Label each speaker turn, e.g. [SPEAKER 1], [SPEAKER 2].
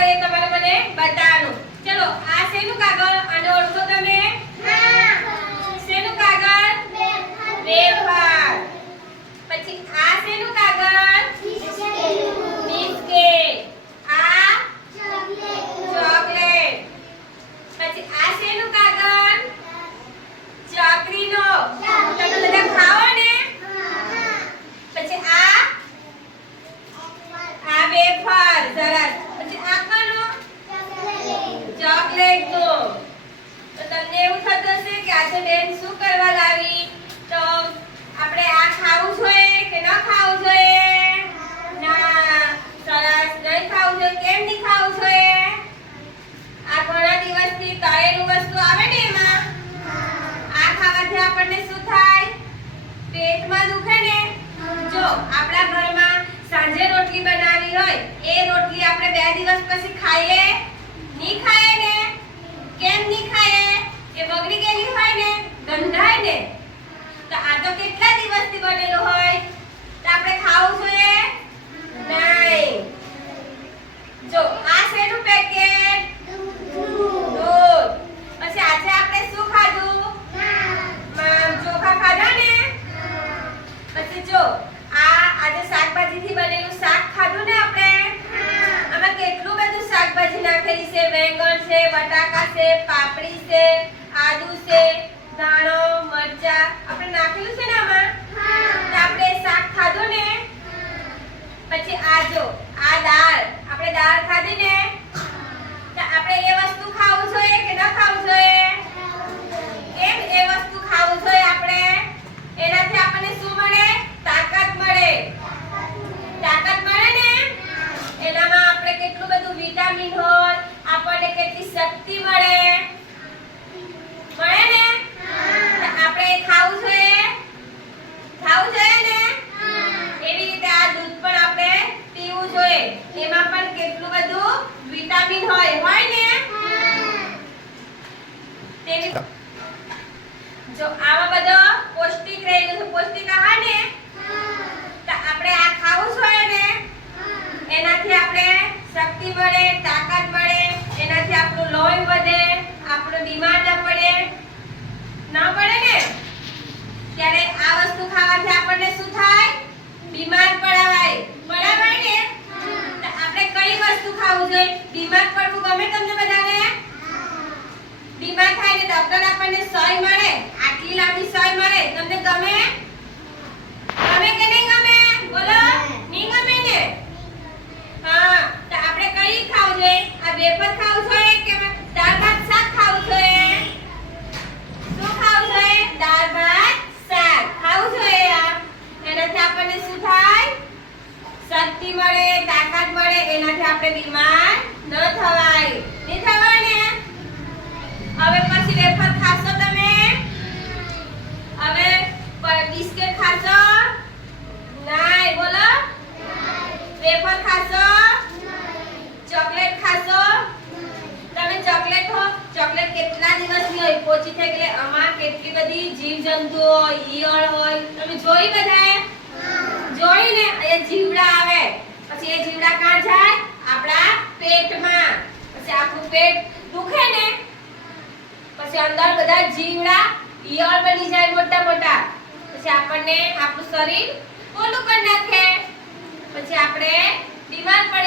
[SPEAKER 1] કરીએ તમારે મને બતાવવાનું. ચલો, આ શેનું કાગળ? અને ઓળખો તમે? શેનું કાગળ? વેફર પછી આ શેનું કાગળ? બિસ્કેટ. ચોકલેટ. પછી આ શેનું કાગળ? ચકરીનો. તમે બધા ખાઓ ને? પછી આ? આ વેફર. જરા પગલે તો તમને એવું થતું હશે કે આજે બેન શું કરવા લાવી? તો આપણે આ ખાવું જોઈએ કે ન ખાવું જોઈએ? ના, સરસ. નહીં ખાવું જોઈએ કેમ નહીં ખાવું જોઈએ? આ ઘણા દિવસથી તળેલું વસ્તુ આવે ને એમાં? આ ખાવાથી આપણને શું થાય? પેટમાં દુખે ને? જો, આપણા ઘરમાં સાંજે રોટલી બનાવી હોય, એ રોટલી આપણે બે દિવસ પછી ખાઈએ. નાખેલી છે વેંગણ છે બટાકા છે પાપડી છે આદુ છે ધાણો મરચા આપણે નાખેલું છે ને આમાં તો આપણે શાક ખાધું ને પછી આ જો આ દાળ આપણે દાળ ખાધી ને તો આપણે એ વસ્તુ ખાવું જોઈએ કે ન ખાવું જોઈએ કેમ એ વસ્તુ ખાવું જોઈએ આપણે એનાથી આપણને શું મળે તાકાત મળે તાકાત મળે ને એનામાં આપણે કેટલું બધું વિટામિન હોય આપણને કેટલી શક્તિ મળે મળે ને તો આપણે એ ખાવું જોઈએ ખાવું જોઈએ ને એવી રીતે આ દૂધ પણ આપણે પીવું જોઈએ એમાં પણ કેટલું બધું વિટામિન હોય હોય ને? તેની જો આમાં બધો પૌષ્ટિક રહેલું છે પૌષ્ટિક આહાર ને તો આપણે આ ખાવું જોઈએ ને? એનાથી આપણે શક્તિ મળે તાકાત મળે એનાથી આપણું લોહી વધે આપણું બીમાર ન પડે. ન પડે ને? ત્યારે આ વસ્તુ ખાવાથી આપણને શું થાય? બીમાર પડાવાય. બરાબર ને? આપણે કઈ વસ્તુ ખાવું જોઈએ? બીમાર ગમે તમને બધાને? બીમાર થાય ને ડોક્ટર આપણને સહી મળે, આટલી લાંબી સહી મળે, તમને ગમે? ગમે કે નહીં ગમે? બોલો, નહીં ગમે ને? હા, તો આપણે કઈ ખાવું જોઈએ? આ વેફર ખાવું જોઈએ કે દાળ ભાત શાક ખાવું જોઈએ? શું ખાવું જોઈએ? દાળ ભાત શાક ખાવું જોઈએ આ. એનાથી આપણને શું થાય? શક્તિ મળે, તાકાત મળે, એનાથી આપણે બીમાર ન થવાય. નહીં થવાય ને? હવે પછી વેફર ખાશો તમે? હવે બિસ્કિટ ખાશો? નાય, બોલો. વેફર ખાશો? ચોકલેટ ખાશો? તમે ચોકલેટ હો? ચોકલેટ કેટલા દિવસની હોય? પોચી થઈ ગઈ આમાં કેટલી બધી જીવજંતુઓ હોય ઈયળ હોય. તમે જોઈ બધાએ? જોઈ જીવડા આવે પછી એ જીવડા ક્યાં જાય આપણા પેટમાં પછી આપણું પેટ દુખે ને, પછી અંદર બધા જીવડા ઈયળ બની જાય મોટા મોટા. પછી આપણને આપણું શરીર ઓલું કરી નાખે. પછી આપણે બીમાર પડે